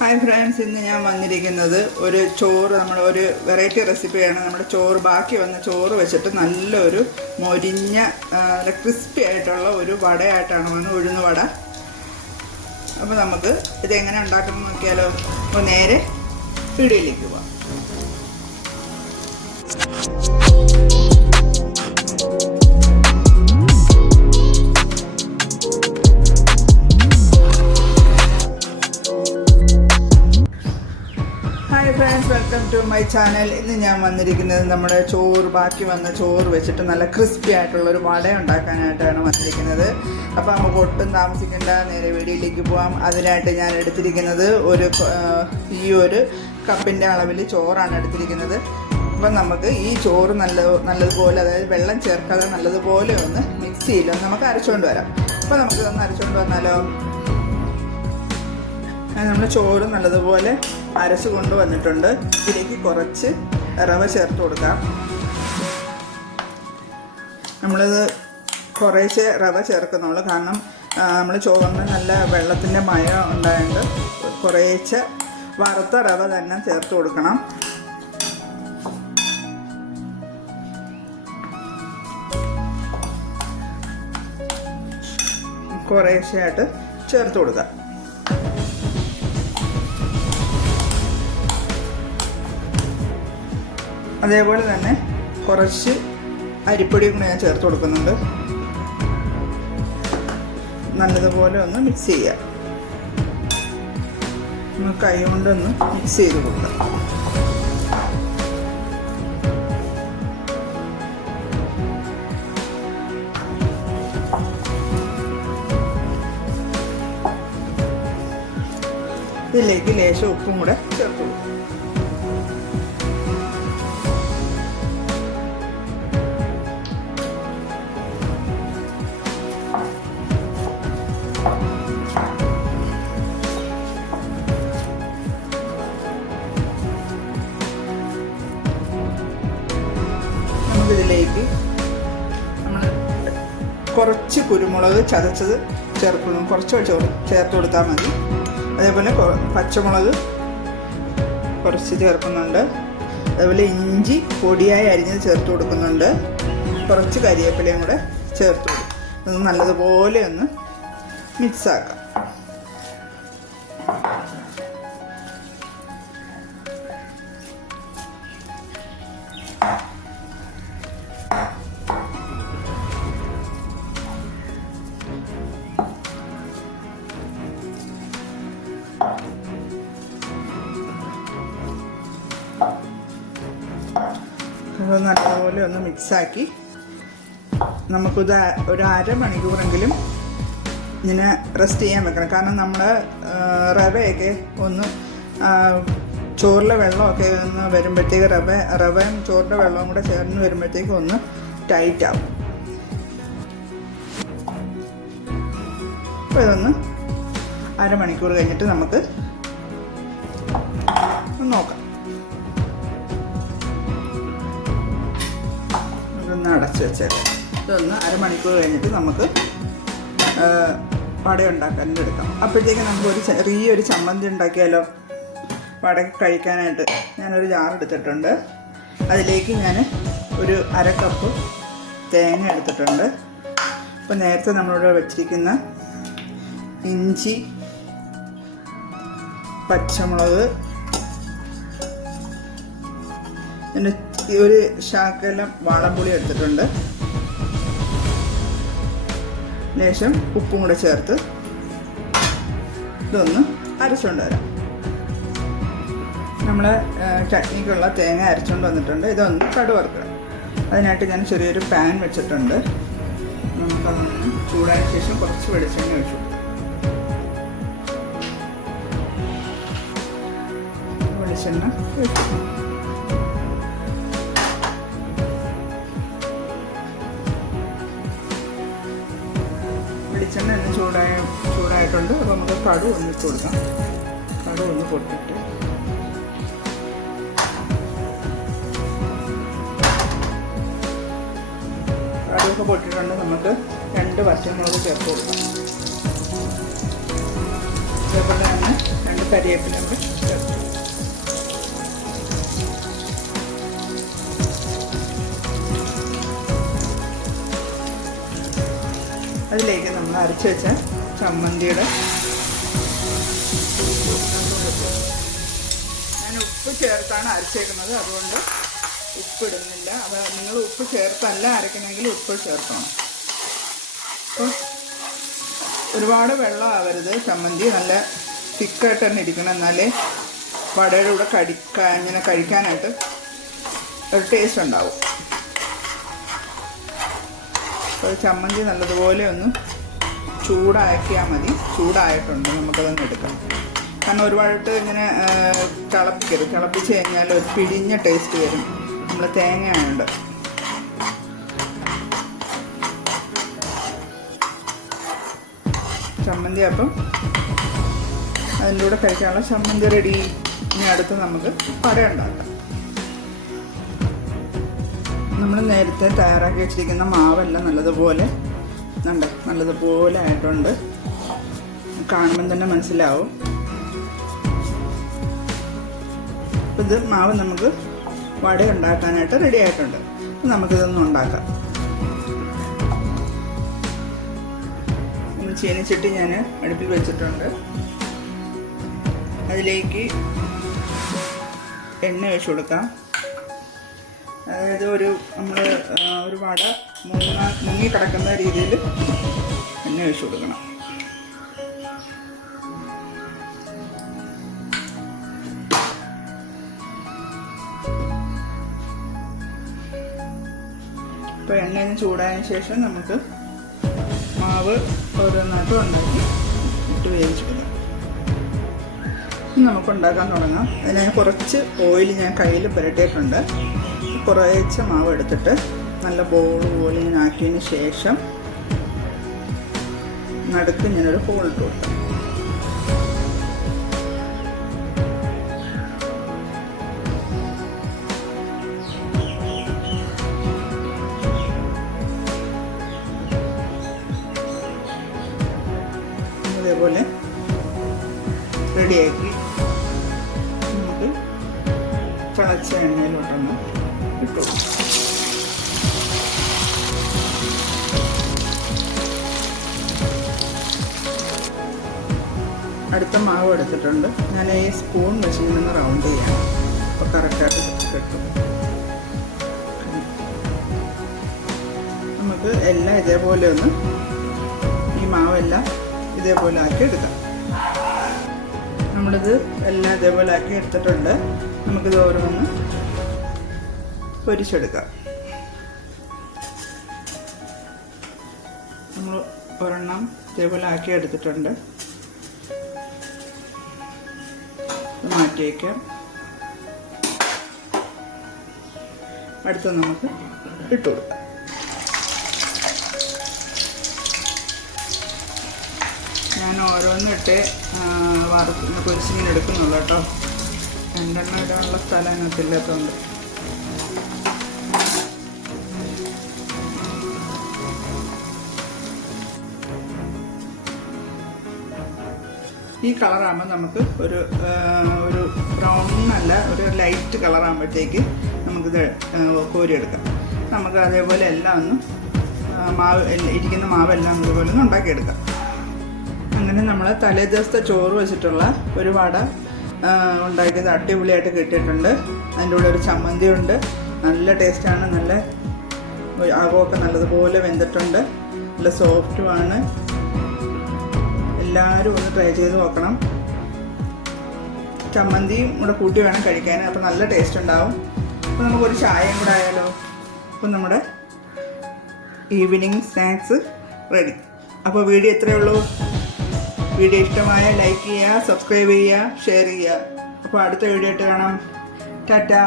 Hi friends ഇന്ന് ഞാൻ വന്നിരിക്കുന്നത് ഒരു ചോറ് നമ്മൾ ഒരു വെറൈറ്റി റെസിപ്പിയാണ് നമ്മുടെ ചോറ് ബാക്കി വന്ന ചോറ് വെച്ചിട്ട് നല്ലൊരു മൊരിഞ്ഞ ക്രിസ്പി ആയിട്ടുള്ള ഒരു വടയായിട്ടാണ് വന്ന് ഉഴുന്ന് വട. അപ്പോൾ നമുക്ക് ഇതെങ്ങനെ ഉണ്ടാക്കണം നോക്കിയാലോ. അപ്പോൾ നേരെ വീഡിയോയിലേക്ക് പോവാം. വെൽക്കം ടു മൈ ചാനൽ ഇന്ന് ഞാൻ വന്നിരിക്കുന്നത് നമ്മുടെ ചോറ് ബാക്കി വന്ന ചോറ് വെച്ചിട്ട് നല്ല ക്രിസ്പി ആയിട്ടുള്ള ഒരു വട ഉണ്ടാക്കാനായിട്ടാണ് വന്നിരിക്കുന്നത്. അപ്പോൾ നമുക്ക് ഒട്ടും താമസിക്കേണ്ട. നേരെ വീടിയിലേക്ക് പോകാം അതിനായിട്ട് ഞാൻ എടുത്തിരിക്കുന്നത് ഒരു ഈ ഒരു കപ്പിന്റെ അളവിൽ ചോറാണ് എടുത്തിരിക്കുന്നത്. അപ്പം നമുക്ക് ഈ ചോറ് നല്ല നല്ലതുപോലെ അതായത് വെള്ളം ചേർക്കാതെ നല്ലതുപോലെ ഒന്ന് മിക്സിയിൽ ഒന്ന് നമുക്ക് അരച്ചുകൊണ്ട് വരാം. അപ്പോൾ നമുക്കിതൊന്ന് അരച്ചുകൊണ്ട് വന്നാലോ? നമ്മുടെ ചോറ് നല്ലതുപോലെ അരച്ച് കൊണ്ടുവന്നിട്ടുണ്ട്. ഇതിലേക്ക് കുറച്ച് റവ ചേർത്ത് കൊടുക്കാം. നമ്മളിത് കുറേശ്ശെ റവ ചേർക്കുന്നുള്ളൂ. കാരണം നമ്മൾ ചോറിന് നല്ല വെള്ളത്തിന്റെ മയ ഉണ്ടായതുകൊണ്ട് കുറേശ്ശെ വറുത്ത റവ തന്നെ ചേർത്ത് കൊടുക്കണം. കുറേശ്ശെയായിട്ട് ചേർത്ത് കൊടുക്കാം. അതേപോലെ തന്നെ കുറച്ച് അരിപ്പൊടിയും കൂടെ ഞാൻ ചേർത്ത് കൊടുക്കുന്നുണ്ട്. നല്ലതുപോലെ ഒന്ന് മിക്സ് ചെയ്യുക നമ്മൾ കൈ കൊണ്ടൊന്ന് മിക്സ് ചെയ്ത് കൊടുക്കാം. ഇതിലേക്ക് ലേശം ഉപ്പും കൂടെ ചേർത്ത് കൊടുക്കും. കുരുമുളക് ചതച്ചത് ചേർക്കണം കുറച്ച് ചോറ് ചേർത്ത് കൊടുത്താൽ മതി. അതേപോലെ പച്ചമുളക് കുറച്ച് ചേർക്കുന്നുണ്ട്. അതേപോലെ ഇഞ്ചി പൊടിയായി അരിഞ്ഞത് ചേർത്ത് കൊടുക്കുന്നുണ്ട്. കുറച്ച് കരിവേപ്പിലയും കൂടെ ചേർത്ത് കൊടുക്കും. നല്ലതുപോലെ ഒന്ന് മിക്സാക്കാം അത് നല്ലപോലെ ഒന്ന് മിക്സാക്കി. നമുക്കിത് ഒരു അരമണിക്കൂറെങ്കിലും ഇങ്ങനെ റെസ്റ്റ് ചെയ്യാൻ വെക്കണം. കാരണം നമ്മൾ റവയൊക്കെ ഒന്ന് ചോറിലെ വെള്ളമൊക്കെ ഒന്ന് വരുമ്പോഴത്തേക്ക് റവ റവയും ചോറിന്റെ വെള്ളവും കൂടെ ചേർന്ന് വരുമ്പോഴത്തേക്ക് ഒന്ന് ടൈറ്റ് ആവും അപ്പോൾ ഇതൊന്ന് അരമണിക്കൂർ കഴിഞ്ഞിട്ട് നമുക്ക് നോക്കാം. അടച്ച് വെച്ചേക്കാം. ഇതൊന്ന് അരമണിക്കൂർ കഴിഞ്ഞിട്ട് നമുക്ക് വട ഉണ്ടാക്കാൻ എടുക്കാം. അപ്പോഴത്തേക്ക് നമുക്ക് ഒരു ചെറിയൊരു ചമ്മന്തി ഉണ്ടാക്കിയാലോ? വട കഴിക്കാനായിട്ട് ഞാനൊരു ജാർ എടുത്തിട്ടുണ്ട്. അതിലേക്ക് ഞാൻ ഒരു അര കപ്പ് തേങ്ങ എടുത്തിട്ടുണ്ട്. അപ്പോൾ നേരത്തെ നമ്മളിവിടെ വെച്ചിരിക്കുന്ന ഇഞ്ചി പച്ചമുളക് പിന്നെ ഒരു ശാക്കലം വാളംപുളി എടുത്തിട്ടുണ്ട്. ശേഷം ഉപ്പും കൂടെ ചേർത്ത് ഇതൊന്ന് അരച്ചുകൊണ്ട് വരാം. നമ്മൾ ചട്നിക്കുള്ള തേങ്ങ അരച്ചുകൊണ്ട് വന്നിട്ടുണ്ട്. ഇതൊന്ന് കടുവറക്കുക. അതിനായിട്ട് ഞാൻ ചെറിയൊരു പാൻ വെച്ചിട്ടുണ്ട്. നമുക്കതൊന്ന് ചൂടായ ശേഷം കുറച്ച് വെളിച്ചെണ്ണ വെച്ചു. വെളിച്ചെണ്ണ ഒഴിച്ചു വെളിച്ചെണ്ണ ഒന്ന് ചൂടായ ചൂടായിട്ടുണ്ട്. അപ്പോൾ നമുക്ക് കടു ഒന്നിട്ട് കൊടുക്കാം. കടു ഒന്ന് പൊട്ടിട്ട് കടുവൊക്കെ പൊട്ടിട്ടുണ്ട് നമുക്ക് രണ്ട് പച്ചമുളക് ചേർത്ത് കൊടുക്കാം. അതേപോലെ തന്നെ രണ്ട് കരിവേപ്പില കൂടെ ചേർത്ത് അതിലേക്ക് നമ്മൾ അരച്ച് വെച്ച ചമ്മന്തിയുടെ ഞാൻ ഉപ്പ് ചേർത്താണ് അരച്ചേക്കുന്നത്. അതുകൊണ്ട് ഉപ്പ് ഇടുന്നില്ല അത് നിങ്ങൾ ഉപ്പ് ചേർത്തല്ല അരക്കണമെങ്കിൽ ഉപ്പ് ചേർക്കണം. അപ്പോൾ ഒരുപാട് വെള്ളം ആവരുത്. ചമ്മന്തി നല്ല തിക്കായിട്ട് തന്നെ ഇരിക്കണം. എന്നാലേ വടയുടെ കൂടെ കടിക്കാൻ ഇങ്ങനെ കഴിക്കാനായിട്ട് ഒരു ടേസ്റ്റ് ഉണ്ടാവും. അപ്പോൾ ചമ്മന്തി നല്ലതുപോലെ ഒന്ന് ചൂടാക്കിയാൽ മതി. ചൂടായിട്ടുണ്ട്. നമുക്കതൊന്ന് എടുക്കാം. കാരണം ഒരുപാട് ഇങ്ങനെ തിളപ്പിക്കരുത്. തിളപ്പിച്ച് കഴിഞ്ഞാൽ ഒരു പിടിഞ്ഞ ടേസ്റ്റ് വരും. നമ്മൾ തേങ്ങയുണ്ട് ചമ്മന്തി അപ്പം അതിന്റെ കൂടെ കഴിക്കാനുള്ള ചമ്മന്തി റെഡി. ഇനി അടുത്ത് നമുക്ക് പട ഉണ്ടാക്കാം. നമ്മൾ നേരത്തെ തയ്യാറാക്കി വെച്ചിരിക്കുന്ന മാവെല്ലാം നല്ലതുപോലെ ഉണ്ട് നല്ലതുപോലെ ആയിട്ടുണ്ട്. കാണുമ്പം തന്നെ മനസ്സിലാവും. അപ്പം ഇത് മാവ് നമുക്ക് വട ഉണ്ടാക്കാനായിട്ട് റെഡി ആയിട്ടുണ്ട്. നമുക്കിതൊന്നും ഉണ്ടാക്കാം. ചീനിച്ചിട്ട് ഞാൻ അടുപ്പിൽ വെച്ചിട്ടുണ്ട്. അതിലേക്ക് എണ്ണ ഒഴിച്ചു കൊടുക്കാം. അതായത് ഒരു നമ്മൾ ഒരു വട മുങ്ങ മുങ്ങി കിടക്കുന്ന രീതിയിൽ എണ്ണ ഒഴിച്ചു കൊടുക്കണം. അപ്പോൾ എണ്ണ ചൂടായതിനു ശേഷം നമുക്ക് മാവ് ഓരോന്നായിട്ട് ഉണ്ടാക്കി ഇട്ട് വേവിച്ചെടുക്കാം നമുക്ക് ഉണ്ടാക്കാൻ തുടങ്ങാം. അതിന് കുറച്ച് ഓയിൽ ഞാൻ കയ്യിൽ പുരട്ടിയിട്ടുണ്ട്. കുറേശ്ശെ മാവ് എടുത്തിട്ട് നല്ല ബോൾ പോലെ ആക്കിയതിന് ശേഷം നടുക്ക് ഞാനൊരു ഹോൾ ഇട്ട് കൊടുക്കാം. ഇതേപോലെ റെഡിയാക്കി നമുക്ക് തിളച്ച എണ്ണയിലോട്ടൊന്ന് അടുത്ത മാവ് എടുത്തിട്ടുണ്ട്. ഞാൻ ഈ സ്പൂൺ വെച്ച് നിന്ന് റൗണ്ട് ചെയ്യാം. അപ്പോൾ കറക്റ്റായിട്ട് കിട്ടും. നമുക്ക് എല്ലാം ഇതേപോലെ ഒന്ന് ഈ മാവെല്ലാം ഇതേപോലെ ആക്കി എടുക്കാം. നമ്മളിത് എല്ലാം ഇതേപോലെ ആക്കി എടുത്തിട്ടുണ്ട്. നമുക്കിത് ഓരോന്ന് പൊരിച്ചെടുക്കാം. നമ്മൾ ഒരെണ്ണം ഇതേപോലെ ആക്കി എടുത്തിട്ടുണ്ട്. മാറ്റി വയ്ക്കാം നമുക്ക് ഇട്ടു കൊടുക്കാം. ഞാൻ ഓരോന്നിട്ട് വറുത്ത് പൊരിച്ചിങ്ങനെ എടുക്കുന്നുള്ളൂ കേട്ടോ. രണ്ടെണ്ണം ഇടാനുള്ള സ്ഥലം അതിനകത്ത് ഈ കളറാകുമ്പോൾ നമുക്ക് ഒരു ഒരു ബ്രൗൺ അല്ല ഒരു ലൈറ്റ് കളറാകുമ്പോഴത്തേക്ക് നമുക്കിത് കോരിയെടുക്കാം. നമുക്ക് അതേപോലെ എല്ലാം ഒന്ന് മാവ് ഇരിക്കുന്ന മാവെല്ലാം ഇതുപോലെ ഒന്ന് ഉണ്ടാക്കിയെടുക്കാം. അങ്ങനെ നമ്മൾ തലേ ദിവസത്തെ ചോറ് വെച്ചിട്ടുള്ള ഒരു വട ഉണ്ടാക്കിയത് അടിപൊളിയായിട്ട് കിട്ടിയിട്ടുണ്ട്. അതിന്റെ കൂടെ ഒരു ചമ്മന്തി ഉണ്ട് നല്ല ടേസ്റ്റാണ്. നല്ല അകമൊക്കെ നല്ലതുപോലെ വെന്തിട്ടുണ്ട്. നല്ല സോഫ്റ്റുമാണ് എല്ലാവരും ഒന്ന് ട്രൈ ചെയ്ത് നോക്കണം. ചമ്മന്തിയും കൂടെ കൂട്ടി വേണം കഴിക്കാൻ അപ്പോൾ നല്ല ടേസ്റ്റ് ഉണ്ടാവും. അപ്പോൾ നമുക്കൊരു ചായയും കൂടെ ആയാലോ? അപ്പം നമ്മുടെ ഈവനിങ് സ്നാക്സ് റെഡി അപ്പോൾ വീഡിയോ ഇത്രയേ ഉള്ളൂ. വീഡിയോ ഇഷ്ടമായ ലൈക്ക് ചെയ്യുക സബ്സ്ക്രൈബ് ചെയ്യുക ഷെയർ ചെയ്യുക. അപ്പോൾ അടുത്ത വീഡിയോ ആയിട്ട് കാണാം. ടാറ്റാ